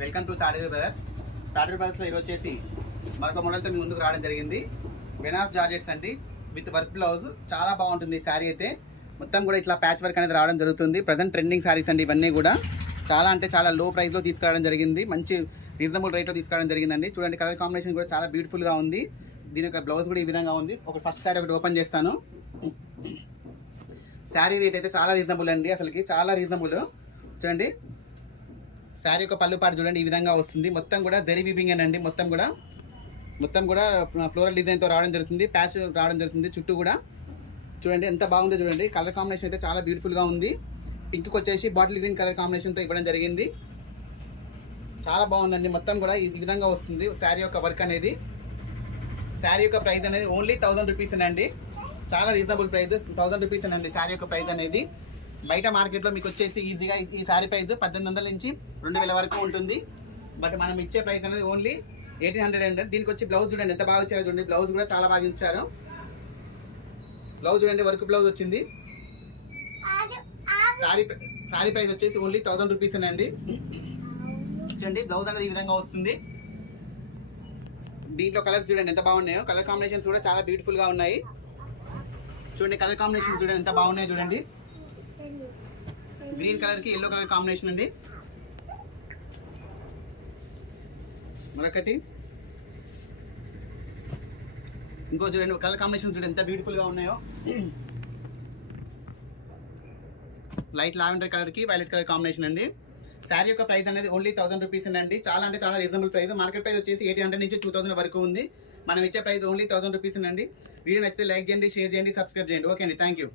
Welcome to Taderu brothers. Taderu బ్రదర్స్లో ఈరోజు వచ్చేసి మరొక మోడల్తో మీ ముందుకు రావడం జరిగింది. వెనాస్ జార్జెట్స్ అండి, విత్ వర్క్ బ్లౌజ్. చాలా బాగుంటుంది ఈ శారీ అయితే. మొత్తం కూడా ఇట్లా ప్యాచ్ వర్క్ అనేది రావడం జరుగుతుంది. ప్రజెంట్ ట్రెండింగ్ శారీస్ అండి ఇవన్నీ కూడా. చాలా అంటే చాలా లో ప్రైస్లో తీసుకురావడం జరిగింది. మంచి రీజనబుల్ రేట్లో తీసుకురావడం జరిగిందండి. చూడండి, కలర్ కాంబినేషన్ కూడా చాలా బ్యూటిఫుల్గా ఉంది. దీని యొక్క బ్లౌజ్ కూడా ఈ విధంగా ఉంది. ఫస్ట్ శారీ ఒకటి ఓపెన్ చేస్తాను. శారీ రేట్ అయితే చాలా రీజనబుల్ అండి, అసలుకి చాలా రీజనబుల్. చూడండి, శారీ యొక్క పళ్ళు పాటు చూడండి ఈ విధంగా వస్తుంది. మొత్తం కూడా జరీ వీవింగ్ అండి. మొత్తం కూడా ఫ్లోరల్ డిజైన్తో రావడం జరుగుతుంది. ప్యాచ్ రావడం జరుగుతుంది చుట్టూ కూడా. చూడండి ఎంత బాగుందో చూడండి. కలర్ కాంబినేషన్ అయితే చాలా బ్యూటిఫుల్గా ఉంది. పింక్కి వచ్చేసి బాటిల్ గ్రీన్ కలర్ కాంబినేషన్తో ఇవ్వడం జరిగింది. చాలా బాగుందండి. మొత్తం కూడా ఈ విధంగా వస్తుంది శారీ యొక్క వర్క్ అనేది. శారీ యొక్క ప్రైస్ అనేది ఓన్లీ 1000 రూపీస్ అండి. చాలా రీజనబుల్ ప్రైస్, 1000 రూపీస్ అండి శారీ యొక్క ప్రైస్ అనేది. బయట మార్కెట్లో మీకు వచ్చేసి ఈజీగా ఈ శారీ ప్రైస్ 1800 నుంచి 2000 వరకు ఉంటుంది. బట్ మనం ఇచ్చే ప్రైస్ అనేది ఓన్లీ 1800 అండి. దీనికి వచ్చి బ్లౌజ్ చూడండి ఎంత బాగా ఇచ్చారో చూడండి. బ్లౌజ్ కూడా చాలా బాగా ఇచ్చారు. బ్లౌజ్ చూడండి, వర్క్ బ్లౌజ్ వచ్చింది. శారీ ప్రైస్ వచ్చేసి ఓన్లీ 1000 రూపీస్ అండి. చూడండి, బ్లౌజ్ అనేది ఈ విధంగా వస్తుంది. దీంట్లో కలర్స్ చూడండి ఎంత బాగున్నాయో. కలర్ కాంబినేషన్స్ కూడా చాలా బ్యూటిఫుల్గా ఉన్నాయి. చూడండి, కలర్ కాంబినేషన్స్ చూడండి ఎంత బాగున్నాయో చూడండి. గ్రీన్ కలర్కి ఎల్లో కలర్ కాంబినేషన్ అండి. మరొకటి ఇంకో చూడండి, కలర్ కాంబినేషన్ చూడండి ఎంత బ్యూటిఫుల్గా ఉన్నాయో. లైట్ లావెండర్ కలర్కి వైలెట్ కలర్ కాంబినేషన్ అండి. శారీ యొక్క ప్రైస్ అనేది ఓన్లీ 1000 రూపీస్ అండి. చాలా అంటే చాలా రీజనబుల్ ప్రైస్. మార్కెట్ ప్రైస్ వచ్చేసి 800 నుంచి 2000 వరకు ఉంది. మనం ఇచ్చే ప్రైస్ ఓన్లీ 1000 రూపీస్ అండి. వీడియో నచ్చితే లైక్ చేయండి, షేర్ చేయండి, సబ్స్క్రైబ్ చేయండి. ఓకే అండి, థ్యాంక్ యూ.